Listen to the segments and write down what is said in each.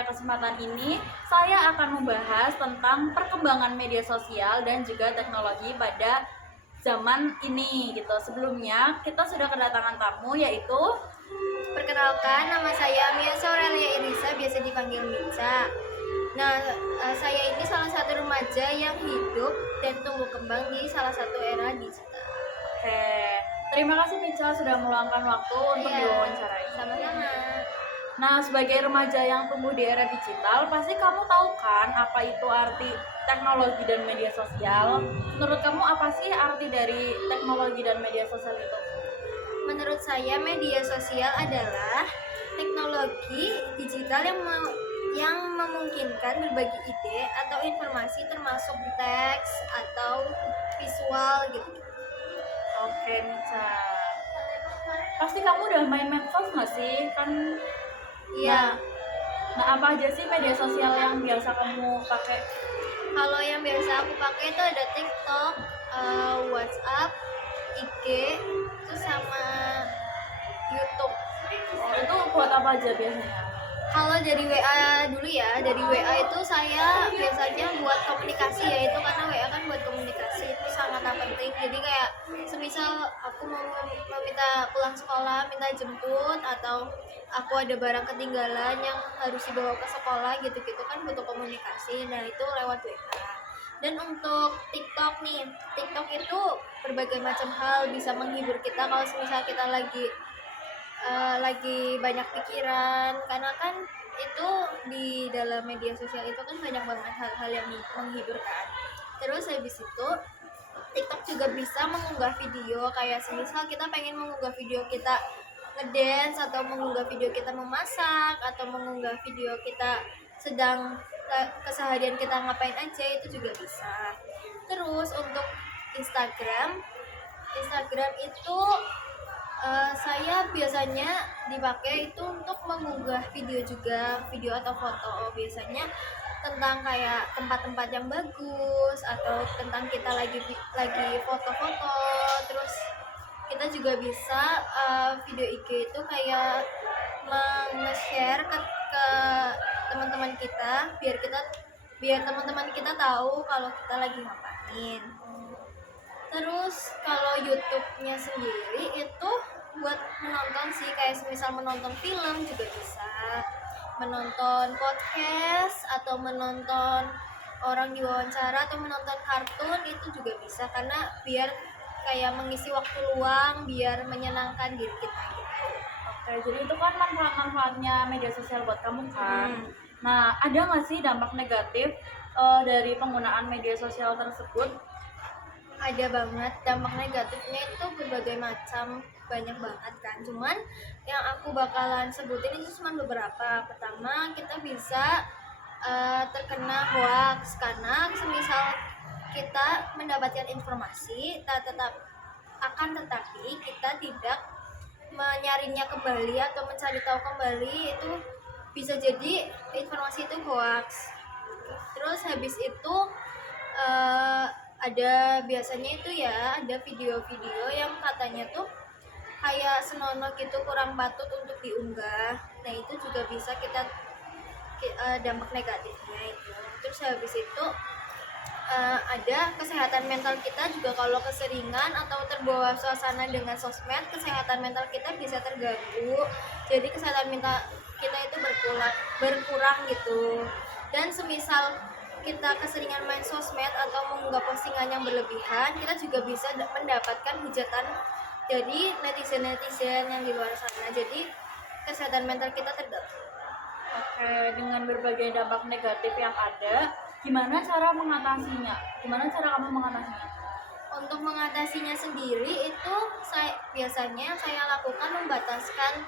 pada kesempatan ini saya akan membahas tentang perkembangan media sosial dan juga teknologi pada zaman ini gitu. Sebelumnya kita sudah kedatangan tamu yaitu Perkenalkan, nama saya Mia Aurelia Irisa, biasa dipanggil Mica. Nah, saya ini salah satu remaja yang hidup dan tumbuh kembang di salah satu era digital. terima kasih Mica sudah meluangkan waktu untuk diwawancarai. Sama-sama. Nah, sebagai remaja yang tumbuh di era digital, pasti kamu tahu kan apa itu arti teknologi dan media sosial? Menurut kamu apa sih arti dari teknologi dan media sosial itu? Menurut saya, media sosial adalah teknologi digital yang memungkinkan berbagi ide atau informasi termasuk teks atau visual gitu. Oke, Mica. Pasti kamu udah main medsos nggak sih? Kan Iya. Nah, apa aja sih media sosial yang biasa kamu pakai? Kalau yang biasa aku pakai itu ada TikTok, WhatsApp, IG, terus sama YouTube. Itu buat apa aja biasanya? Kalau dari WA dulu ya, dari WA itu saya biasanya buat komunikasi ya, itu karena WA kan buat komunikasi itu sangat penting. Jadi kayak semisal aku mau meminta pulang sekolah, minta jemput, atau aku ada barang ketinggalan yang harus dibawa ke sekolah gitu-gitu kan butuh komunikasi. Nah, itu lewat WA. Dan untuk TikTok nih, TikTok itu berbagai macam hal bisa menghibur kita kalau semisal kita lagi banyak pikiran, karena kan itu di dalam media sosial itu kan banyak banget hal-hal yang menghiburkan. Terus habis itu TikTok juga bisa mengunggah video, kayak semisal kita pengen mengunggah video kita ngedance, atau mengunggah video kita memasak, atau mengunggah video kita sedang keseharian kita ngapain aja, itu juga bisa. Terus untuk Instagram itu saya biasanya dipakai itu untuk mengunggah video juga, video atau foto biasanya tentang kayak tempat-tempat yang bagus, atau tentang kita lagi foto-foto. Terus kita juga bisa video IG itu kayak nge-share ke teman-teman kita, biar teman-teman kita tahu kalau kita lagi ngapain. Terus kalau YouTube-nya sendiri itu buat menonton sih, kayak semisal menonton film juga bisa, menonton podcast, atau menonton orang diwawancara, atau menonton kartun, itu juga bisa, karena biar kayak mengisi waktu luang, biar menyenangkan diri kita gitu. Oke, jadi itu kan manfaat-manfaatnya media sosial buat kamu kan. Nah, ada nggak sih dampak negatif dari penggunaan media sosial tersebut? Ada banget, dampak negatifnya itu berbagai macam, banyak banget kan. Cuman yang aku bakalan sebutin itu cuma beberapa. Pertama, kita bisa terkena hoax, karena semisal kita mendapatkan informasi, tetapi kita tidak menyaringnya kembali atau mencari tahu kembali, itu bisa jadi informasi itu hoax. Terus habis itu ada biasanya itu ya, ada video-video yang katanya tuh kayak senonoh gitu, kurang patut untuk diunggah. Nah, itu juga bisa kita dampak negatifnya itu. Terus habis itu ada kesehatan mental kita juga, kalau keseringan atau terbawa suasana dengan sosmed, kesehatan mental kita bisa terganggu. Jadi kesehatan mental kita itu berkurang gitu. Dan semisal kita keseringan main sosmed atau mengunggah postingan yang berlebihan, kita juga bisa mendapatkan hujatan dari netizen yang di luar sana. Jadi kesehatan mental kita terganggu. Oke, dengan berbagai dampak negatif yang ada, gimana cara mengatasinya? Gimana cara kamu mengatasinya? Untuk mengatasinya sendiri itu biasanya saya lakukan membataskan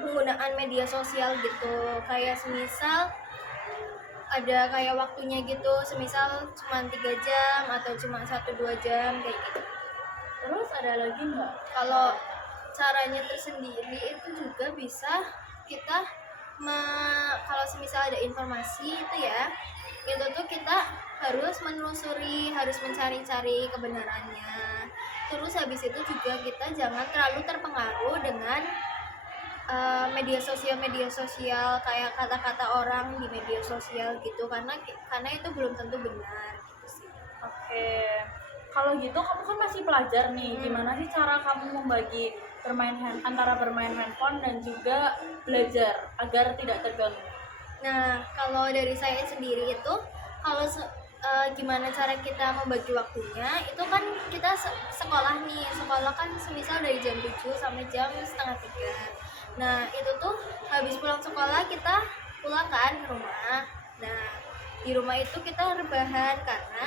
penggunaan media sosial gitu. Kayak semisal ada kayak waktunya gitu, semisal cuma 3 jam atau cuma 1-2 jam kayak gitu. Terus ada lagi nggak? Kalau caranya tersendiri itu juga bisa kita kalau semisal ada informasi itu ya, itu tuh kita harus menelusuri, harus mencari-cari kebenarannya. Terus habis itu juga kita jangan terlalu terpengaruh dengan media sosial kayak kata-kata orang di media sosial gitu, karena itu belum tentu benar gitu sih. Oke. Kalau gitu kamu kan masih pelajar nih. Gimana sih cara kamu membagi antara bermain handphone dan juga belajar agar tidak terganggu? Nah, kalau dari saya sendiri itu, kalau gimana cara kita membagi waktunya, itu kan kita sekolah nih, sekolah kan semisal dari jam 7 sampai jam setengah 3. Nah, itu tuh habis pulang sekolah kita pulang kan ke rumah. Nah, di rumah itu kita rebahan, karena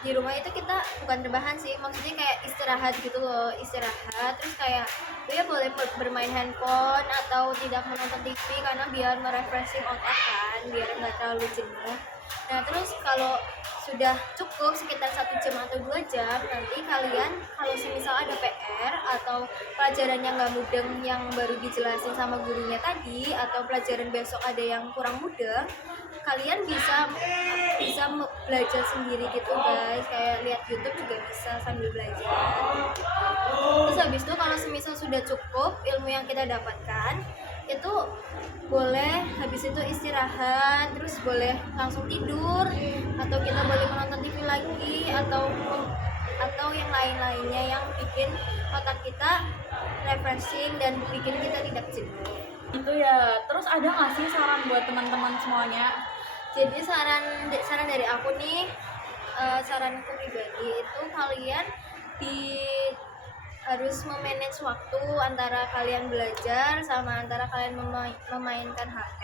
di rumah itu kita bukan rebahan sih, maksudnya kayak istirahat gitu loh, istirahat terus kayak dia boleh bermain handphone atau tidak menonton TV, karena biar merefreshing otak kan, biar nggak terlalu jenuh. Nah terus kalau sudah cukup sekitar 1 jam atau 2 jam, nanti kalian kalau semisal ada PR atau pelajaran yang nggak mudeng yang baru dijelasin sama gurunya tadi, atau pelajaran besok ada yang kurang mudeng, kalian bisa belajar sendiri gitu guys, kayak lihat YouTube juga bisa sambil belajar. Terus habis itu kalau semisal sudah cukup ilmu yang kita dapatkan, itu boleh habis itu istirahat, terus boleh langsung tidur, atau kita boleh menonton TV lagi, atau yang lain-lainnya yang bikin otak kita refreshing dan bikin kita tidak jenuh. Itu ya. Terus ada nggak sih saran buat teman-teman semuanya? Jadi saran dari aku nih, saranku pribadi itu kalian harus memanage waktu antara kalian belajar sama antara kalian memainkan HP.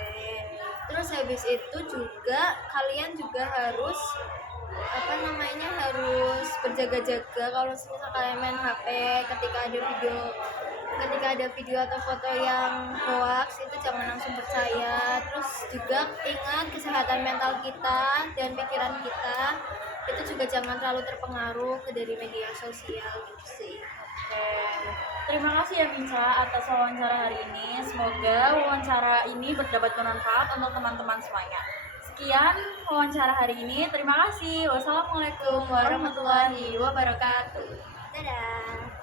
Terus habis itu juga kalian juga harus harus berjaga-jaga kalau misalnya kalian main HP, ketika ada video atau foto yang hoax itu jangan langsung percaya. Terus juga ingat kesehatan mental kita dan pikiran kita itu juga jangan terlalu terpengaruh dari media sosial gitu sih. Oke. Terima kasih ya Minca atas wawancara hari ini. Semoga wawancara ini dapat bermanfaat untuk teman-teman semuanya. Sekian wawancara hari ini. Terima kasih. Wassalamualaikum warahmatullahi wabarakatuh. Dadah.